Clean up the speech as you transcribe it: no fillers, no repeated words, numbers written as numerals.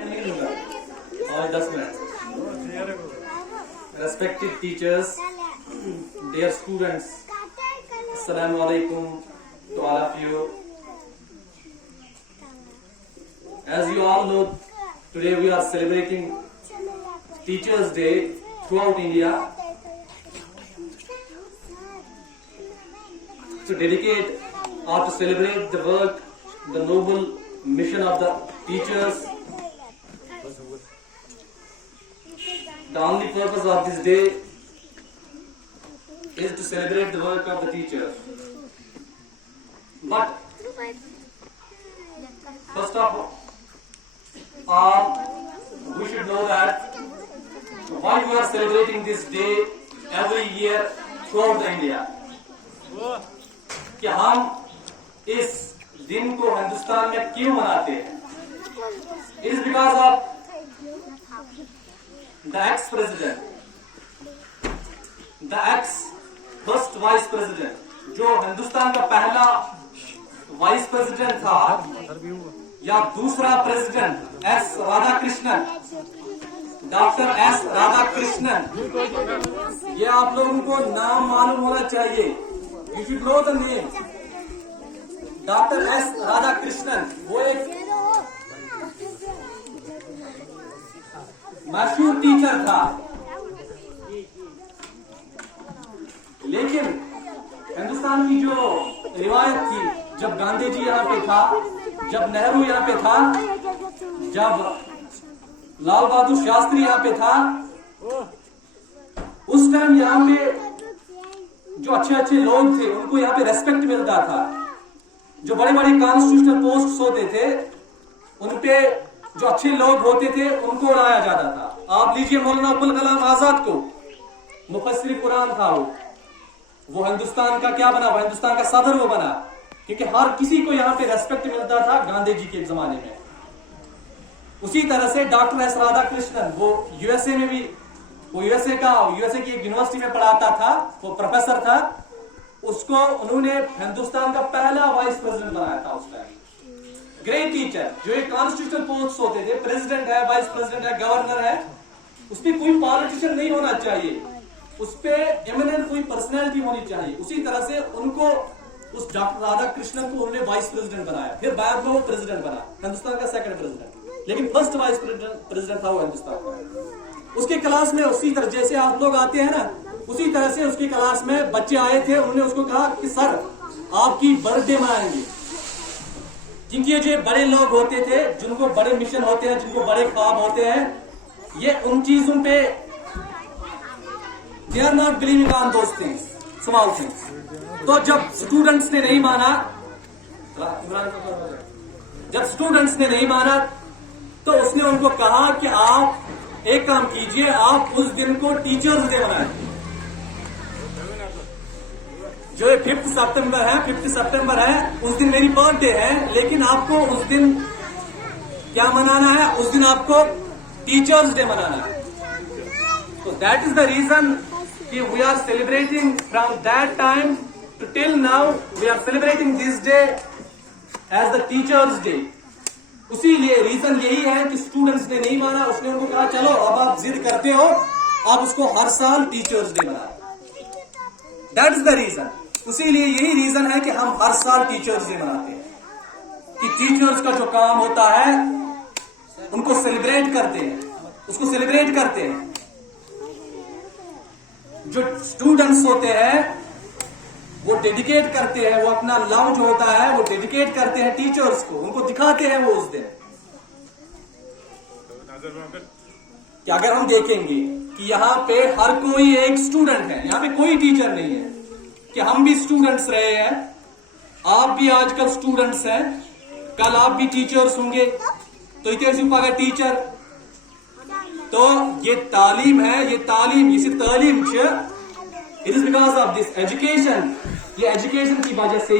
और 10 minute. Respected teachers, dear students, Assalamu alaikum to all of you. As you all know, today we are celebrating Teachers' Day throughout India. To dedicate or to celebrate the work, the noble mission of the teachers. The only purpose of this day is to celebrate the work of the teachers. But first of all, we should know that why we are celebrating this day every year throughout India. कि हम इस दिन को हिंदुस्तान में क्यों मनाते हैं? It is because of the ex-president, the ex-first vice president, जो हिंदुस्तान का पहला वाइस प्रेसिडेंट था या दूसरा president S Radhakrishnan, doctor S Radhakrishnan. ये आप लोगों को नाम मालूम होना चाहिए। You should know the name. Doctor S Radhakrishnan वो एक मशहूर टीचर था, लेकिन हिंदुस्तान की जो रिवायत थी, जब गांधी जी यहाँ पे था, जब नेहरू यहाँ पे था, जब लाल बहादुर शास्त्री यहाँ पे था, उस टाइम यहाँ पे जो अच्छे अच्छे लोग थे उनको यहाँ पे रेस्पेक्ट मिलता था। जो बड़े बड़े कॉन्स्टिट्यूशनल पोस्ट होते थे उनपे जो अच्छे लोग होते थे उनको उड़ाया जाता था। आप लीजिए मौलाना अब्दुल कलाम आजाद को, मुफस्सिर कुरान था वो हिंदुस्तान का क्या बना? वो हिंदुस्तान का सदर वो बना, क्योंकि हर किसी को यहाँ पे रेस्पेक्ट मिलता था गांधी जी के जमाने में। उसी तरह से डॉक्टर एस राधाकृष्णन वो यूएसए में भी, वो यूएसए की एक यूनिवर्सिटी में पढ़ाता था, वो प्रोफेसर था। उसको उन्होंने हिंदुस्तान का पहला वाइस प्रेसिडेंट बनाया था उस टाइम। ग्रेट टीचर, जो एक कॉन्स्टिट्यूशनल पोस्ट होते थे, प्रेसिडेंट है, वाइस प्रेसिडेंट है, गवर्नर है, उसपे कोई पॉलिटिशियन नहीं होना चाहिए, उसपे एमिनेंट कोई पर्सनैलिटी होनी चाहिए। उसी तरह से उनको, उस डॉक्टर राधाकृष्णन को उन्होंने वाइस प्रेसिडेंट बनाया, फिर बाद में वो प्रेसिडेंट बना, हिंदुस्तान का सेकंड प्रेसिडेंट, लेकिन फर्स्ट वाइस प्रेसिडेंट था वो हिंदुस्तान का। उसके क्लास में उसी तरह जैसे आप लोग आते हैं ना, उसी तरह से उसकी क्लास में बच्चे आए थे। उन्होंने उसको कहा कि सर आपकी बर्थडे मनाएंगे, क्योंकि ये जो बड़े लोग होते थे, जिनको बड़े मिशन होते हैं, जिनको बड़े ख्वाब होते हैं, ये उन चीजों पे they are not believing on those things, small things. तो जब स्टूडेंट्स ने नहीं माना, तो उसने उनको कहा कि आप एक काम कीजिए, आप उस दिन को टीचर्स डे मनाएं। जो 5 सितंबर है, उस दिन मेरी बर्थडे है, लेकिन आपको उस दिन क्या मनाना है? उस दिन आपको टीचर्स डे मनाना है। तो दैट इज द रीजन कि we are celebrating from that time to till now, we are celebrating this day as the teachers day. उसी लिए रीजन यही है कि स्टूडेंट्स ने नहीं माना। उसने उनको कहा चलो अब आप जिद करते हो, आप उसको हर साल टीचर्स डे मनाओ। That is the reason. उसीलिए यही रीजन है कि हम हर साल टीचर्स डे मनाते हैं, कि टीचर्स का जो काम होता है उनको सेलिब्रेट करते हैं, उसको सेलिब्रेट करते हैं। जो स्टूडेंट्स होते हैं वो डेडिकेट करते हैं, वो अपना लव जो होता है वो डेडिकेट करते हैं टीचर्स को, उनको दिखाते हैं वो उस दिन। कि अगर हम देखेंगे कि यहाँ पे हर कोई एक स्टूडेंट है, यहाँ पे कोई टीचर नहीं है, कि हम भी स्टूडेंट्स रहे हैं, आप भी आजकल स्टूडेंट्स हैं, कल आप भी टीचर्स होंगे, तो इतने टीचर। तो ये तालीम है, ये तालीम, इसी तालीम it is because of this education. ये एजुकेशन की वजह से